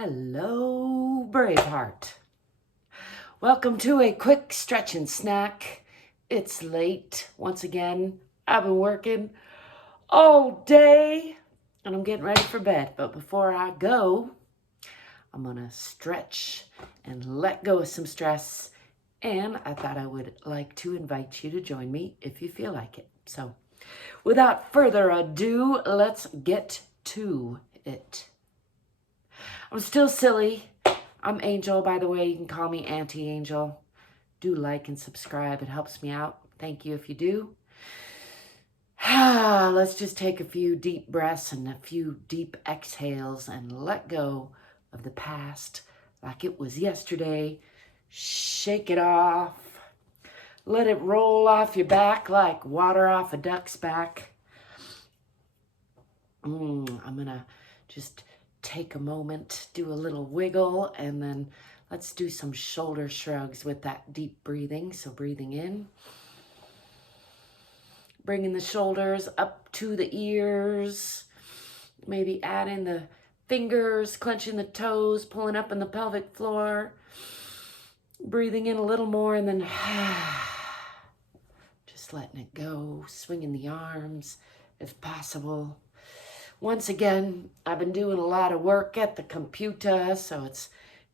Hello, Braveheart. Welcome to a quick stretch and snack. It's late once again. I've been working all day and I'm getting ready for bed. But before I go, I'm gonna stretch and let go of some stress. And I thought I would like to invite you to join me if you feel like it. So without further ado, let's get to it. I'm still silly. I'm Angel, by the way. You can call me Auntie Angel. Do like and subscribe. It helps me out. Thank you if you do. Let's just take a few deep breaths and a few deep exhales and let go of the past like it was yesterday. Shake it off. Let it roll off your back like water off a duck's back. I'm going to just take a moment, do a little wiggle, and then let's do some shoulder shrugs with that deep breathing. So breathing in, bringing the shoulders up to the ears, maybe adding the fingers, clenching the toes, pulling up in the pelvic floor, breathing in a little more, and then just letting it go, swinging the arms if possible. Once again, I've been doing a lot of work at the computer, so it's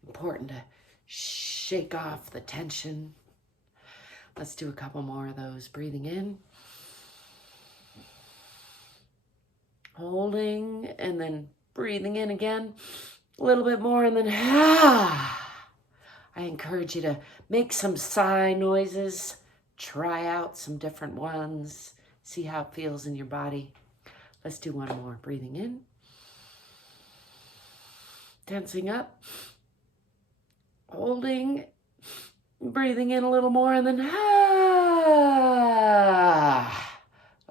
important to shake off the tension. Let's do a couple more of those. Breathing in, holding, and then breathing in again, a little bit more, and then I encourage you to make some sigh noises, try out some different ones, see how it feels in your body. Let's do one more. Breathing in, tensing up, holding, breathing in a little more, and then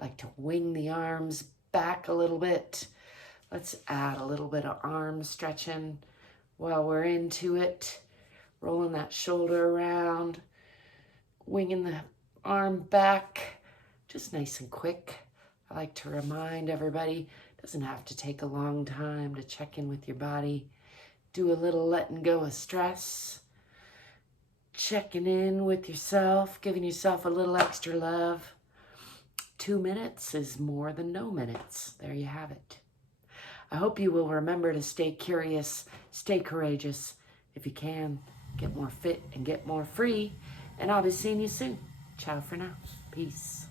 like to wing the arms back a little bit. Let's add a little bit of arm stretching while we're into it. Rolling that shoulder around, winging the arm back, just nice and quick. I like to remind everybody, it doesn't have to take a long time to check in with your body. Do a little letting go of stress. Checking in with yourself, giving yourself a little extra love. 2 minutes is more than no minutes. There you have it. I hope you will remember to stay curious, stay courageous. If you can, get more fit and get more free. And I'll be seeing you soon. Ciao for now. Peace.